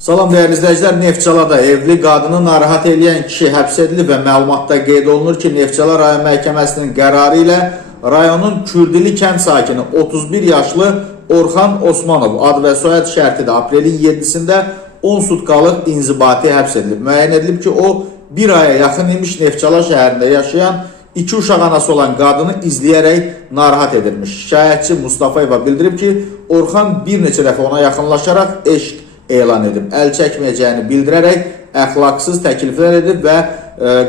Salam değerli izləyicilər, Neftçalada evli qadını narahat edən kişi həbs edilib və məlumatda qeyd olunur ki, Neftçala rayon məhkəməsinin qərarı ilə rayonun Kürdili kənd sakini 31 yaşlı Orxan Osmanov adı və soyad şərtidə aprelin 7-sində 10 sutkalıq inzibati həbs edilib. Müəyyən edilib ki, o bir aya yaxın imiş Neftçala şəhərində yaşayan 2 uşaq anası olan qadını izləyərək narahat edilmiş. Şikayətçi Mustafayeva bildirib ki, Orxan bir neçə dəfə ona yaxınlaşaraq eşq elan edib, əl çəkməyəcəyini bildirərək əxlaqsız təkliflər edib və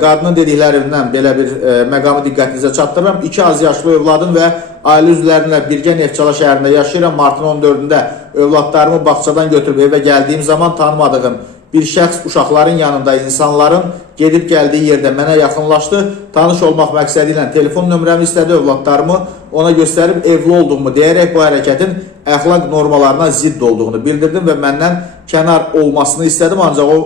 qadının dediklərindən belə bir məqamı diqqətinizə çatdırıram. 2 az yaşlı övladım və ailə üzvlərinlə birgə Neftçala şəhərində yaşayıram. Martın 14-də övladlarımı bağçadan götürüb evə gəldiyim zaman tanımadığım bir şəxs uşaqların yanında insanların gedib gəldiyi yerdə mənə yaxınlaşdı. Tanış olmaq məqsədi ilə telefon nömrəmi istədi, övladlarımı ona göstərib evli olduğumu deyərək bu hərəkətin əxlaq normalarına zidd olduğunu bildirdim və məndən kənar olmasını istədim, ancaq o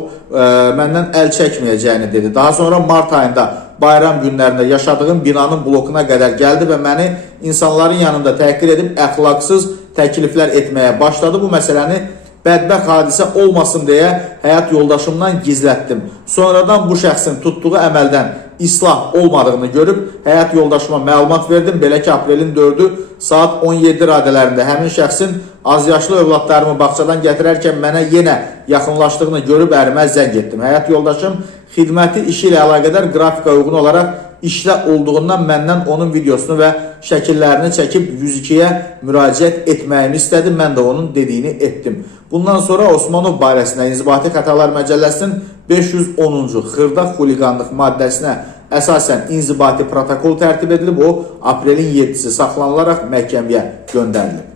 məndən əl çəkməyəcəyini dedi. Daha sonra mart ayında bayram günlərində yaşadığım binanın blokuna qədər gəldi və məni insanların yanında təhqir edib əxlaqsız təkliflər etməyə başladı. Bu məsələni bədbəxt hadisə olmasın deyə həyat yoldaşımdan gizlətdim. Sonradan bu şəxsin tutduğu əməldən islah olmadığını görüb həyat yoldaşıma məlumat verdim. Belə ki, aprelin 4-ü saat 17 radələrində həmin şəxsin azyaşlı övladlarımı bağçadan gətirərkən mənə yenə yaxınlaşdığını görüb ərimə zəng etdim. Həyat yoldaşım xidməti işi ilə əlaqədar qrafika uyğun olaraq işlə olduğundan məndən onun videosunu və şəkillərini çəkib 102-yə müraciət etməyimi istədi. Mən də onun dediyini etdim. Bundan sonra Osmanov barəsində İnzibati Xətalar Məcəlləsinin 510-cu xırda xuliqanlıq maddəsinə əsasən inzibati protokol tərtib edilib. O, aprelin 7-si saxlanılaraq məhkəməyə göndərilib.